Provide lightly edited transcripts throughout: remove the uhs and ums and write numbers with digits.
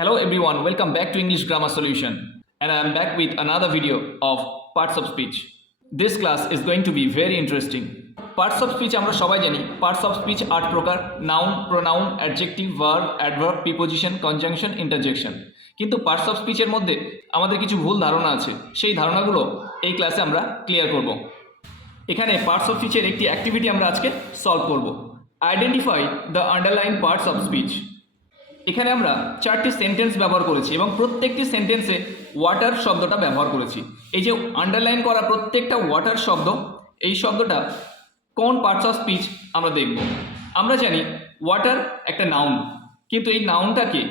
Hello everyone, welcome back to English Grammar Solution, and I am back with another video of parts of speech. This class is going to be very interesting. Parts of speech আমরা সবাই জানি parts of speech 8 প্রকার: noun, pronoun, adjective, verb, adverb, preposition, conjunction, interjection. কিন্তু parts of speech এর মধ্যে আমাদের কিছু ভুল ধারণা আছে, সেই ধারণাগুলো এই ক্লাসে আমরা ক্লিয়ার করব। এখানে parts of speech এর একটি অ্যাক্টিভিটি আমরা আজকে সলভ করব। Identify the underline parts of speech. এখানে আমরা 4টি সেন্টেন্স ব্যবহার করেছি এবং প্রত্যেকটি সেন্টেন্সে ওয়াটার শব্দটা ব্যবহার করেছি। এই যে আন্ডারলাইন করা প্রত্যেকটা ওয়াটার শব্দ, এই শব্দটা কোন পার্টস অফ স্পিচ আমরা দেখব। আমরা জানি ওয়াটার একটা নাউন, কিন্তু এই নাউনটাকে,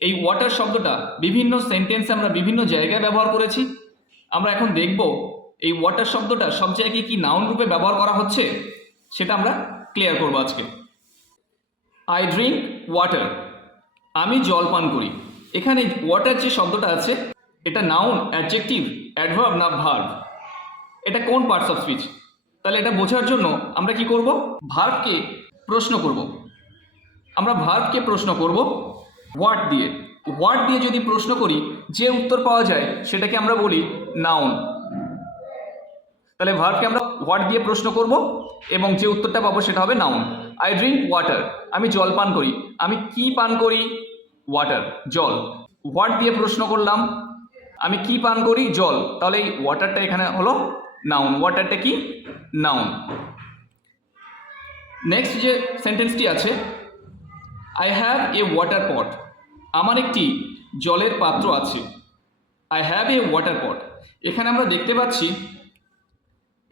এই ওয়াটার শব্দটা বিভিন্ন সেন্টেন্সে আমরা বিভিন্ন জায়গায় ব্যবহার করেছি। আমরা এখন দেখব এই ওয়াটার শব্দটা সব জায়গায় কি নাউন রূপে ব্যবহার করা হচ্ছে, সেটা আমরা ক্লিয়ার করব আজকে। আই ড্রিঙ্ক ওয়াটার, আমি জল পান করি। এখানে ওয়াটার যে শব্দটা আছে, এটা নাউন, অ্যাডজেক্টিভ, অ্যাডভার্ব না ভার্ব? এটা কোন পার্টস অফ স্পিচ? তাহলে এটা বোঝার জন্য আমরা কি করব? ভার্বকে প্রশ্ন করব। আমরা ভার্বকে প্রশ্ন করব হোয়াট দিয়ে। হোয়াট দিয়ে যদি প্রশ্ন করি, যে উত্তর পাওয়া যায় সেটাকে আমরা বলি নাউন। তাহলে ভার্বকে আমরা হোয়াট দিয়ে প্রশ্ন করব এবং যে উত্তরটা পাবো সেটা হবে নাউন। আই ড্রিঙ্ক ওয়াটার, আমি জল পান করি। আমি কি পান করি? ওয়াটার, জল। হোয়াট দিয়ে প্রশ্ন করলাম, আমি কি পান করি? জল। তাহলে এই ওয়াটারটা এখানে হলো নাউন। ওয়াটারটা কি? নাউন। নেক্সট যে সেন্টেন্সটি আছে, আই হ্যাভ এ ওয়াটার পট, আমার একটি জলের পাত্র আছে। আই হ্যাভ এ ওয়াটার পট। এখানে আমরা দেখতে পাচ্ছি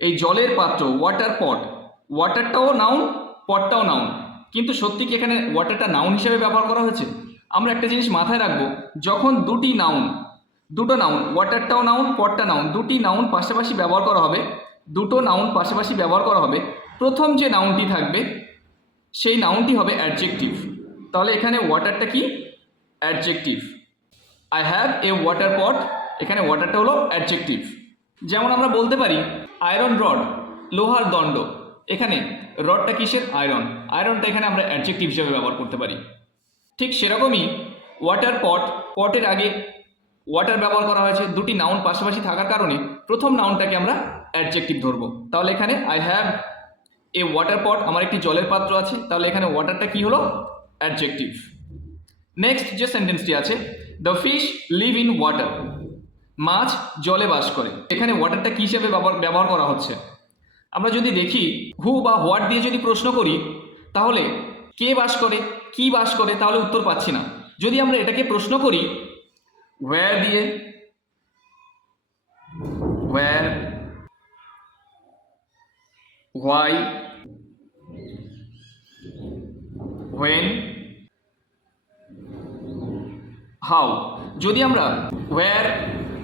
এই জলের পাত্র, ওয়াটার পট, ওয়াটারটাও নাউন, পটটাও নাউন। কিন্তু সত্যি কি এখানে ওয়াটারটা নাউন হিসেবে ব্যবহার করা হয়েছে? আমরা একটা জিনিস মাথায় রাখবো, যখন দুটো নাউন, ওয়াটারটাও নাউন, পটটা নাউন, দুটি নাউন পাশাপাশি ব্যবহার করা হবে, দুটো নাউন পাশাপাশি ব্যবহার করা হবে, প্রথম যে নাউনটি থাকবে সেই নাউনটি হবে অ্যাডজেক্টিভ। তাহলে এখানে ওয়াটারটা কি? Adjective. I have a water পট, এখানে ওয়াটারটা হলো অ্যাডজেক্টিভ। যেমন আমরা বলতে পারি আয়রন রড, লোহার দণ্ড। এখানে রডটা কিসের? আয়রন। আয়রনটা এখানে আমরা অ্যাডজেক্টিভ হিসেবে ব্যবহার করতে পারি। ঠিক সেরকমই ওয়াটার পট, পটের আগে ওয়াটার ব্যবহার করা হয়েছে, দুটি নাউন পাশাপাশি থাকার কারণে প্রথম নাউনটাকে আমরা অ্যাডজেক্টিভ ধরবো। তাহলে এখানে আই হ্যাভ এ ওয়াটার পট, আমার একটি জলের পাত্র আছে। তাহলে এখানে ওয়াটারটা কি হলো? অ্যাডজেক্টিভ। নেক্সট যে সেন্টেন্সটি আছে, the fish live in water, মাছ জলে বাস করে। এখানে ওয়াটারটা কী হিসেবে ব্যবহার করা হচ্ছে? আমরা যদি দেখি হু বা হোয়াট দিয়ে যদি প্রশ্ন করি, তাহলে কে বাস করে, কি বাস করে, তাহলে উত্তর পাচ্ছি না। যদি আমরা এটাকে প্রশ্ন করি ওয়্যার দিয়ে, ওয়্যার, হোয়াই, হোয়েন, হাউ। যদি আমরা ওয়্যার,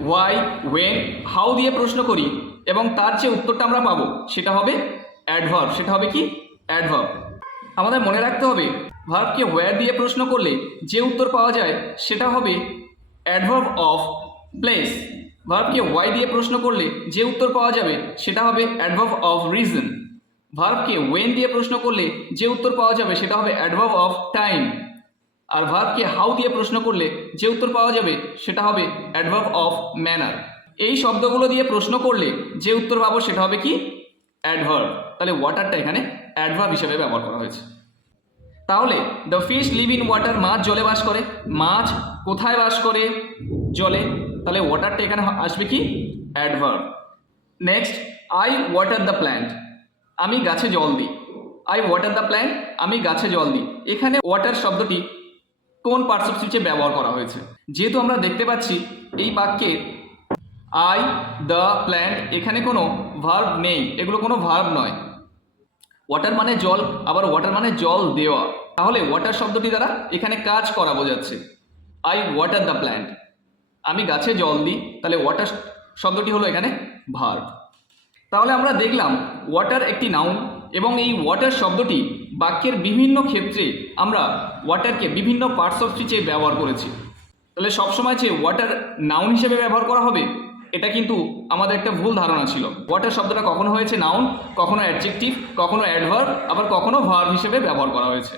হোয়াই, হোয়েন, হাউ দিয়ে প্রশ্ন করি এবং তার যে উত্তরটা আমরা পাবো সেটা হবে অ্যাডভার্ব। সেটা হবে কি? অ্যাডভার্ব। আমাদের মনে রাখতে হবে ভার্বকে ওয়্যার দিয়ে প্রশ্ন করলে যে উত্তর পাওয়া যায় সেটা হবে অ্যাডভার্ব অফ প্লেস। ভার্বকে ওয়াই দিয়ে প্রশ্ন করলে যে উত্তর পাওয়া যাবে সেটা হবে অ্যাডভার্ব অফ রিজন। ভার্বকে ওয়েন দিয়ে প্রশ্ন করলে যে উত্তর পাওয়া যাবে সেটা হবে অ্যাডভার্ব অফ টাইম। আর ভার্বকে হাউ দিয়ে প্রশ্ন করলে যে উত্তর পাওয়া যাবে সেটা হবে অ্যাডভার্ব অফ ম্যানার। এই শব্দগুলো দিয়ে প্রশ্ন করলে যে উত্তর পাবো সেটা হবে কি? অ্যাডভার্ব। তাহলে ওয়াটারটা এখানে অ্যাডভার্ব হিসেবে ব্যবহার করা হয়েছে। তাহলে the fish live in water, মাছ জলে বাস করে। মাছ কোথায় বাস করে? জলে। তাহলে ওয়াটারটা এখানে আসবে কি? Adverb. Next, I water the plant, আমি গাছে জল দিই। আই ওয়াটার দ্য প্ল্যান্ট, আমি গাছে জল দিই। এখানে ওয়াটার শব্দটি কোন পার্টস অফ স্পিচে ব্যবহার করা হয়েছে? যেহেতু আমরা দেখতে পাচ্ছি এই বাক্যে আই, দ্য, প্ল্যান্ট, এখানে কোনো ভার্ব নেই, এগুলো কোনো ভার্ব নয়। ওয়াটার মানে জল, আবার ওয়াটার মানে জল দেওয়া। তাহলে ওয়াটার শব্দটি দ্বারা এখানে কাজ করা বোঝাচ্ছে। আই ওয়াটার দ্য প্ল্যান্ট, আমি গাছে জল দিই। তাহলে ওয়াটার শব্দটি হলো এখানে ভার্ব। তাহলে আমরা দেখলাম ওয়াটার একটি নাউন এবং এই ওয়াটার শব্দটি বাক্যের বিভিন্ন ক্ষেত্রে আমরা ওয়াটারকে বিভিন্ন পার্টস অফ স্পিচে ব্যবহার করেছি। তাহলে সবসময় যে ওয়াটার নাউন হিসেবে ব্যবহার করা হবে, এটা কিন্তু আমাদের একটা ভুল ধারণা ছিল। ওয়াটার শব্দটা কখনো হয়েছে নাউন, কখনো অ্যাডজেক্টিভ, কখনো অ্যাডভার্ব, আবার কখনো ভার্ব হিসেবে ব্যবহার করা হয়েছে।